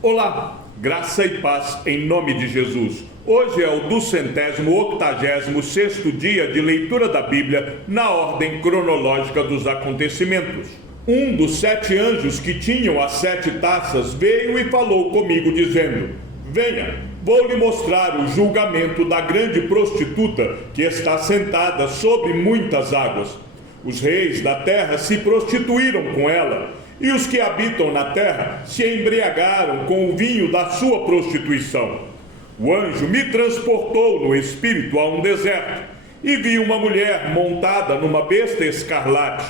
Olá, graça e paz em nome de Jesus. Hoje é o 286º dia de leitura da Bíblia na ordem cronológica dos acontecimentos. Um dos 7 anjos que tinham as 7 taças veio e falou comigo dizendo: venha, vou lhe mostrar o julgamento da grande prostituta que está sentada sobre muitas águas. Os reis da terra se prostituíram com ela, e os que habitam na terra se embriagaram com o vinho da sua prostituição. O anjo me transportou no espírito a um deserto, e vi uma mulher montada numa besta escarlate,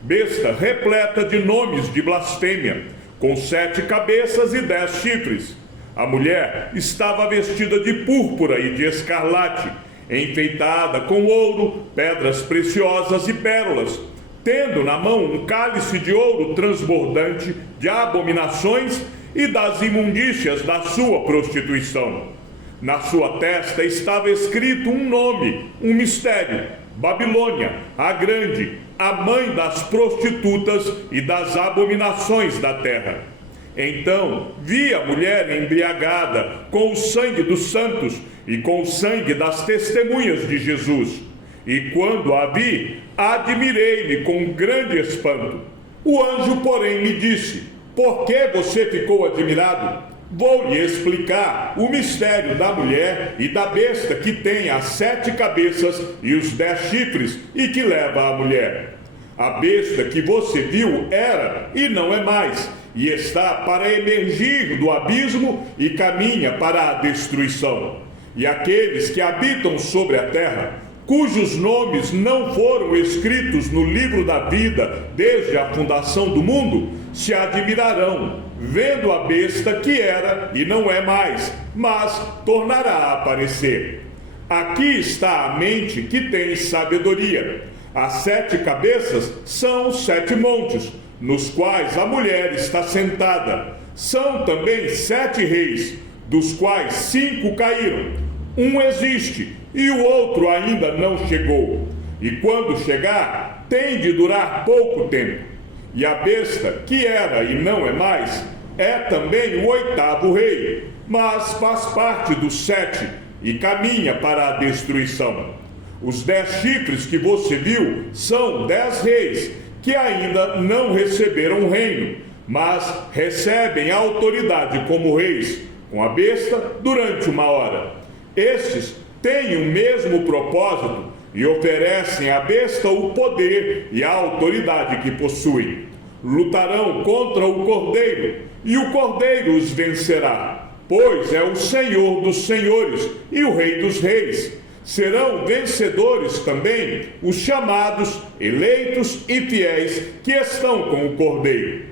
besta repleta de nomes de blasfêmia, com 7 cabeças e 10 chifres. A mulher estava vestida de púrpura e de escarlate, enfeitada com ouro, pedras preciosas e pérolas, tendo na mão um cálice de ouro transbordante de abominações e das imundícias da sua prostituição. Na sua testa estava escrito um nome, um mistério: Babilônia, a grande, a mãe das prostitutas e das abominações da terra. Então vi a mulher embriagada com o sangue dos santos e com o sangue das testemunhas de Jesus. E quando a vi, admirei-me com grande espanto. O anjo, porém, me disse: por que você ficou admirado? Vou lhe explicar o mistério da mulher e da besta que tem as 7 cabeças e os 10 chifres e que leva a mulher. A besta que você viu era e não é mais, e está para emergir do abismo e caminha para a destruição. E aqueles que habitam sobre a terra, cujos nomes não foram escritos no livro da vida desde a fundação do mundo, se admirarão, vendo a besta que era e não é mais, mas tornará a aparecer. Aqui está a mente que tem sabedoria. As 7 cabeças são os 7 montes, nos quais a mulher está sentada. São também 7 reis, dos quais 5 caíram. Um existe e o outro ainda não chegou. E quando chegar, tem de durar pouco tempo. E a besta, que era e não é mais, é também o 8º rei, mas faz parte dos 7 e caminha para a destruição. Os 10 chifres que você viu são 10 reis, que ainda não receberam reino, mas recebem autoridade como reis, com a besta durante 1 hora. Estes têm o mesmo propósito e oferecem à besta o poder e a autoridade que possuem. Lutarão contra o cordeiro, e o cordeiro os vencerá, pois é o Senhor dos senhores e o Rei dos reis. Serão vencedores também os chamados, eleitos e fiéis que estão com o cordeiro.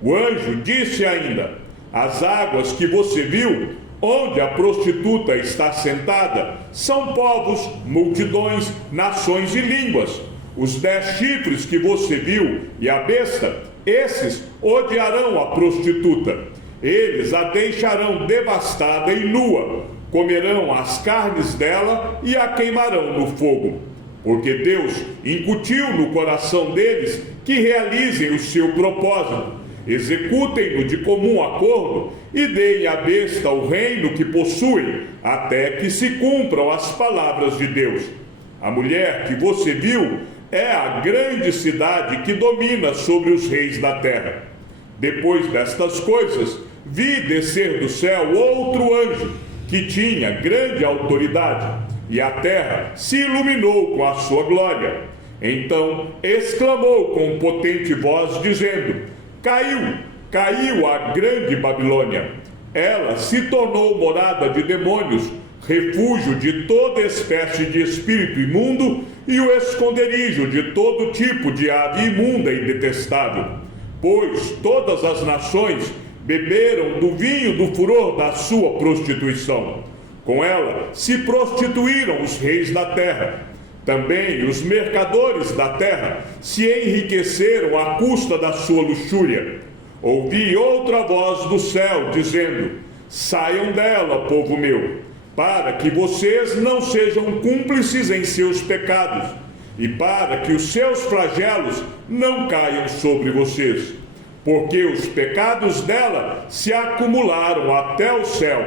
O anjo disse ainda: as águas que você viu, onde a prostituta está sentada, são povos, multidões, nações e línguas. Os 10 chifres que você viu e a besta, esses odiarão a prostituta. Eles a deixarão devastada e nua, comerão as carnes dela e a queimarão no fogo. Porque Deus incutiu no coração deles que realizem o seu propósito. Executem-no de comum acordo e deem à besta o reino que possuem, até que se cumpram as palavras de Deus. A mulher que você viu é a grande cidade que domina sobre os reis da terra. Depois destas coisas, vi descer do céu outro anjo, que tinha grande autoridade, e a terra se iluminou com a sua glória. Então exclamou com potente voz, dizendo: Caiu a grande Babilônia. Ela se tornou morada de demônios, refúgio de toda espécie de espírito imundo e o esconderijo de todo tipo de ave imunda e detestável. Pois todas as nações beberam do vinho do furor da sua prostituição. Com ela se prostituíram os reis da terra. Também os mercadores da terra se enriqueceram à custa da sua luxúria. Ouvi outra voz do céu dizendo: saiam dela, povo meu, para que vocês não sejam cúmplices em seus pecados, e para que os seus flagelos não caiam sobre vocês. porque os pecados dela se acumularam até o céu,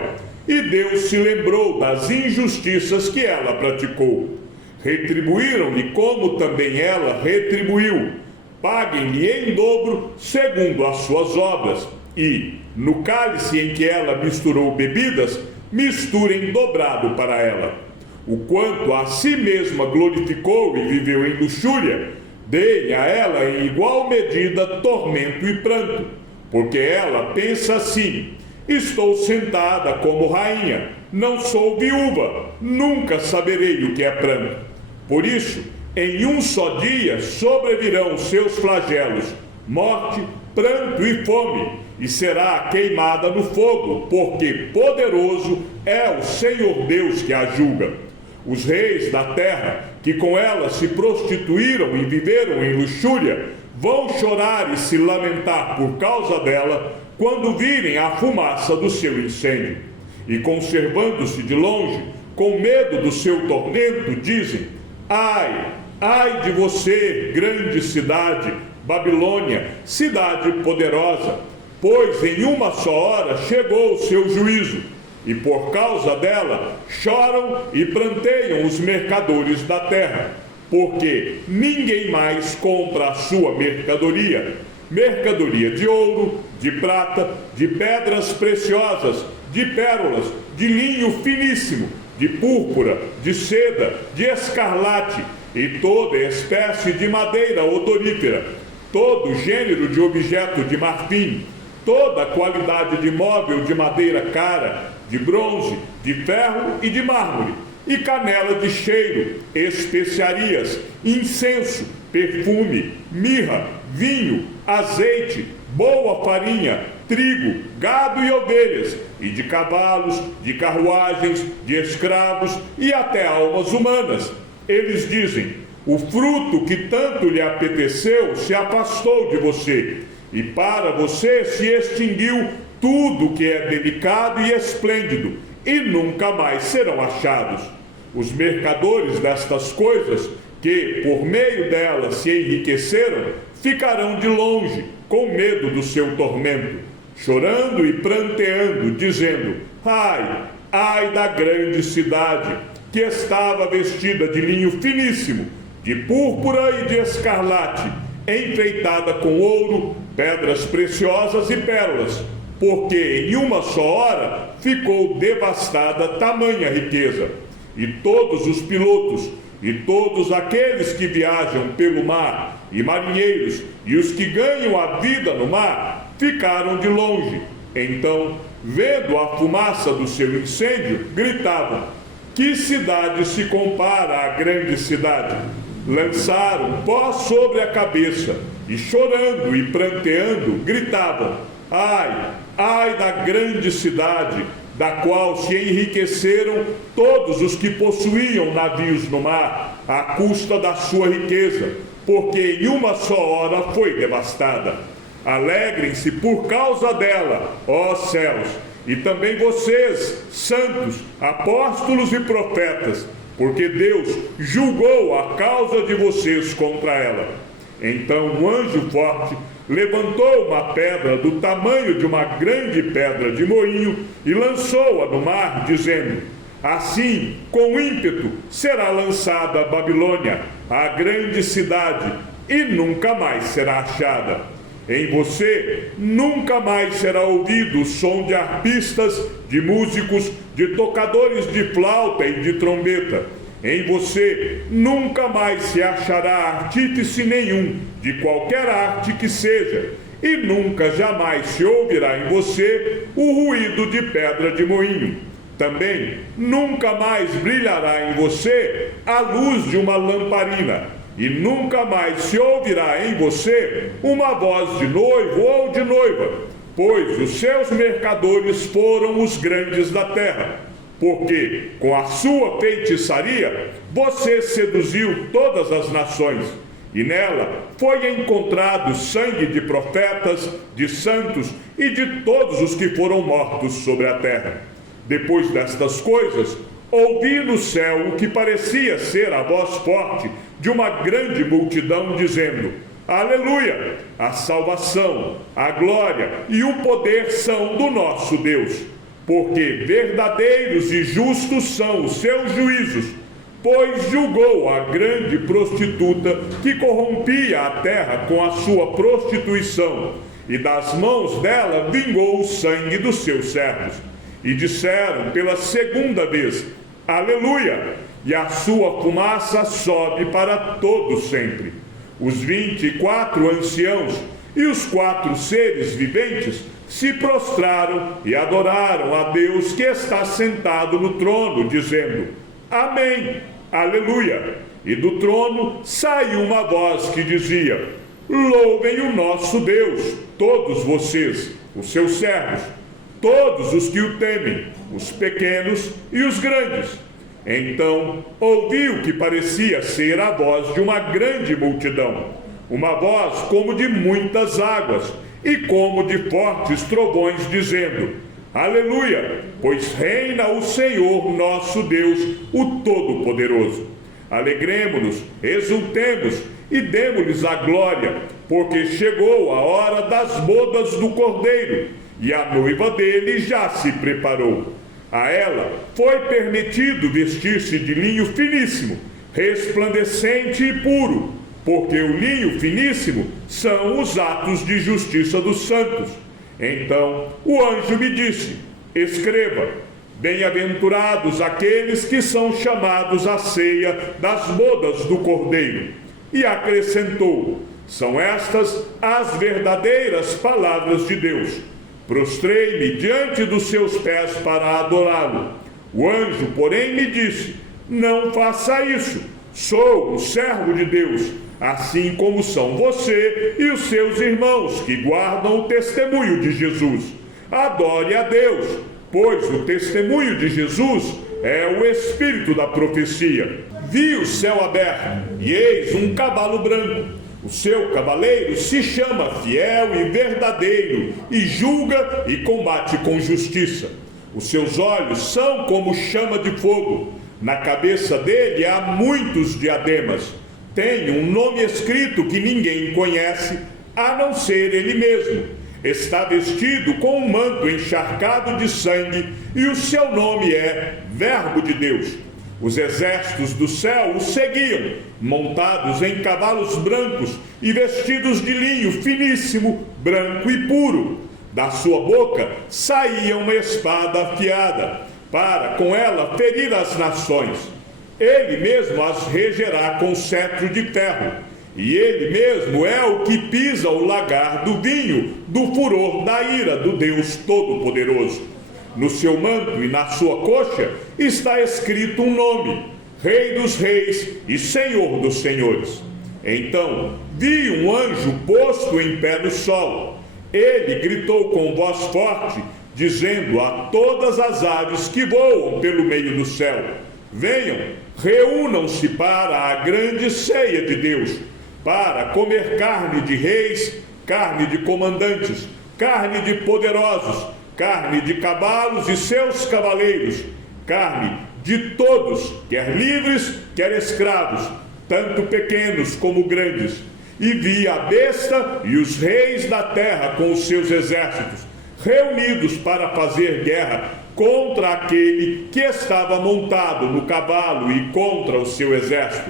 e Deus se lembrou das injustiças que ela praticou. Retribuíram-lhe como também ela retribuiu. Paguem-lhe em dobro, segundo as suas obras, e, no cálice em que ela misturou bebidas, misturem dobrado para ela. O quanto a si mesma glorificou e viveu em luxúria, deem a ela em igual medida tormento e pranto, porque ela pensa assim: estou sentada como rainha, não sou viúva, nunca saberei o que é pranto. Por isso, em um só dia sobrevirão seus flagelos, morte, pranto e fome, e será queimada no fogo, porque poderoso é o Senhor Deus que a julga. Os reis da terra, que com ela se prostituíram e viveram em luxúria, vão chorar e se lamentar por causa dela, quando virem a fumaça do seu incêndio. E conservando-se de longe, com medo do seu tormento, dizem: ai, ai de você, grande cidade, Babilônia, cidade poderosa, pois em uma só hora chegou o seu juízo, e por causa dela choram e pranteiam os mercadores da terra, porque ninguém mais compra a sua mercadoria, mercadoria de ouro, de prata, de pedras preciosas, de pérolas, de linho finíssimo, de púrpura, de seda, de escarlate e toda espécie de madeira odorífera, todo gênero de objeto de marfim, toda qualidade de móvel de madeira cara, de bronze, de ferro e de mármore, e canela de cheiro, especiarias, incenso, perfume, mirra, vinho, azeite, boa farinha, trigo, gado e ovelhas, e de cavalos, de carruagens, de escravos e até almas humanas. Eles dizem: o fruto que tanto lhe apeteceu se afastou de você, e para você se extinguiu tudo que é delicado e esplêndido, e nunca mais serão achados. Os mercadores destas coisas, que por meio delas se enriqueceram, ficarão de longe, com medo do seu tormento, chorando e pranteando, dizendo: ai, ai da grande cidade, que estava vestida de linho finíssimo, de púrpura e de escarlate, enfeitada com ouro, pedras preciosas e pérolas, porque em uma só hora ficou devastada tamanha riqueza. E todos os pilotos, e todos aqueles que viajam pelo mar, e marinheiros, e os que ganham a vida no mar, ficaram de longe. Então, vendo a fumaça do seu incêndio, gritavam: que cidade se compara à grande cidade? Lançaram pó sobre a cabeça, e chorando e pranteando, gritavam: ai, ai da grande cidade, da qual se enriqueceram todos os que possuíam navios no mar, à custa da sua riqueza, porque em uma só hora foi devastada. Alegrem-se por causa dela, ó céus, e também vocês, santos, apóstolos e profetas, porque Deus julgou a causa de vocês contra ela. Então um anjo forte levantou uma pedra do tamanho de uma grande pedra de moinho e lançou-a no mar, dizendo: assim, com ímpeto, será lançada a Babilônia, a grande cidade, e nunca mais será achada. Em você nunca mais será ouvido o som de arpistas, de músicos, de tocadores de flauta e de trombeta. Em você nunca mais se achará artífice nenhum, de qualquer arte que seja, e nunca jamais se ouvirá em você o ruído de pedra de moinho. Também nunca mais brilhará em você a luz de uma lamparina, e nunca mais se ouvirá em você uma voz de noivo ou de noiva, pois os seus mercadores foram os grandes da terra. Porque com a sua feitiçaria você seduziu todas as nações, e nela foi encontrado sangue de profetas, de santos e de todos os que foram mortos sobre a terra. Depois destas coisas, ouvi no céu o que parecia ser a voz forte de uma grande multidão, dizendo: Aleluia! A salvação, a glória e o poder são do nosso Deus, porque verdadeiros e justos são os seus juízos, pois julgou a grande prostituta que corrompia a terra com a sua prostituição, e das mãos dela vingou o sangue dos seus servos. E disseram pela segunda vez, Aleluia! E a sua fumaça sobe para todo sempre. Os 24 anciãos e os 4 seres viventes se prostraram e adoraram a Deus que está sentado no trono, dizendo, Amém, Aleluia! E do trono saiu uma voz que dizia, Louvem o nosso Deus, todos vocês, os seus servos, todos os que o temem, os pequenos e os grandes. Então ouvi o que parecia ser a voz de uma grande multidão, uma voz como de muitas águas e como de fortes trovões, dizendo, Aleluia, pois reina o Senhor nosso Deus, o Todo-Poderoso. Alegremo-nos, exultemos e demo-lhes a glória, porque chegou a hora das bodas do Cordeiro, e a noiva dele já se preparou. A ela foi permitido vestir-se de linho finíssimo, resplandecente e puro, porque o linho finíssimo são os atos de justiça dos santos. Então o anjo me disse, escreva, bem-aventurados aqueles que são chamados à ceia das bodas do Cordeiro. E acrescentou, são estas as verdadeiras palavras de Deus. Prostrei-me diante dos seus pés para adorá-lo. O anjo, porém, me disse, não faça isso, sou um servo de Deus, assim como são você e os seus irmãos que guardam o testemunho de Jesus. Adore a Deus, pois o testemunho de Jesus é o espírito da profecia. Vi o céu aberto, e eis um cavalo branco. O seu cavaleiro se chama Fiel e Verdadeiro, e julga e combate com justiça. Os seus olhos são como chama de fogo. Na cabeça dele há muitos diademas. Tem um nome escrito que ninguém conhece, a não ser ele mesmo. Está vestido com um manto encharcado de sangue, e o seu nome é Verbo de Deus. Os exércitos do céu o seguiam, montados em cavalos brancos e vestidos de linho finíssimo, branco e puro. Da sua boca saía uma espada afiada, para com ela ferir as nações. Ele mesmo as regerá com cetro de ferro, e ele mesmo é o que pisa o lagar do vinho do furor da ira do Deus Todo-Poderoso. No seu manto e na sua coxa está escrito um nome, Rei dos Reis e Senhor dos Senhores. Então vi um anjo posto em pé no sol. Ele gritou com voz forte, dizendo a todas as aves que voam pelo meio do céu, venham, reúnam-se para a grande ceia de Deus, para comer carne de reis, carne de comandantes, carne de poderosos, carne de cavalos e seus cavaleiros, carne de todos, quer livres, quer escravos, tanto pequenos como grandes. E vi a besta e os reis da terra com os seus exércitos, reunidos para fazer guerra contra aquele que estava montado no cavalo e contra o seu exército.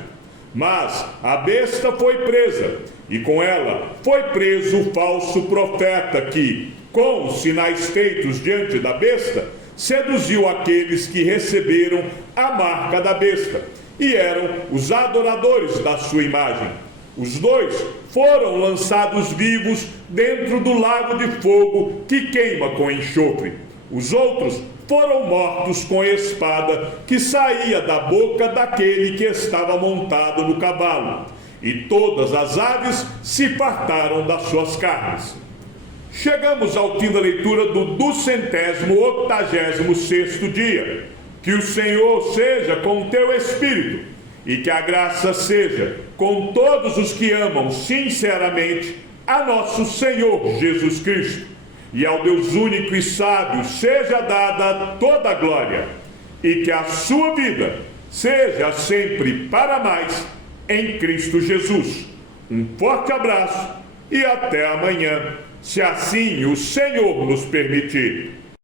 Mas a besta foi presa, e com ela foi preso o falso profeta que, com os sinais feitos diante da besta, seduziu aqueles que receberam a marca da besta, e eram os adoradores da sua imagem. Os dois foram lançados vivos dentro do lago de fogo que queima com enxofre. Os outros foram mortos com a espada que saía da boca daquele que estava montado no cavalo, e todas as aves se fartaram das suas carnes. Chegamos ao fim da leitura do 286º dia. Que o Senhor seja com o teu espírito, e que a graça seja com todos os que amam sinceramente a nosso Senhor Jesus Cristo. E ao Deus único e sábio seja dada toda a glória, e que a sua vida seja sempre para mais em Cristo Jesus. Um forte abraço e até amanhã, se assim o Senhor nos permitir.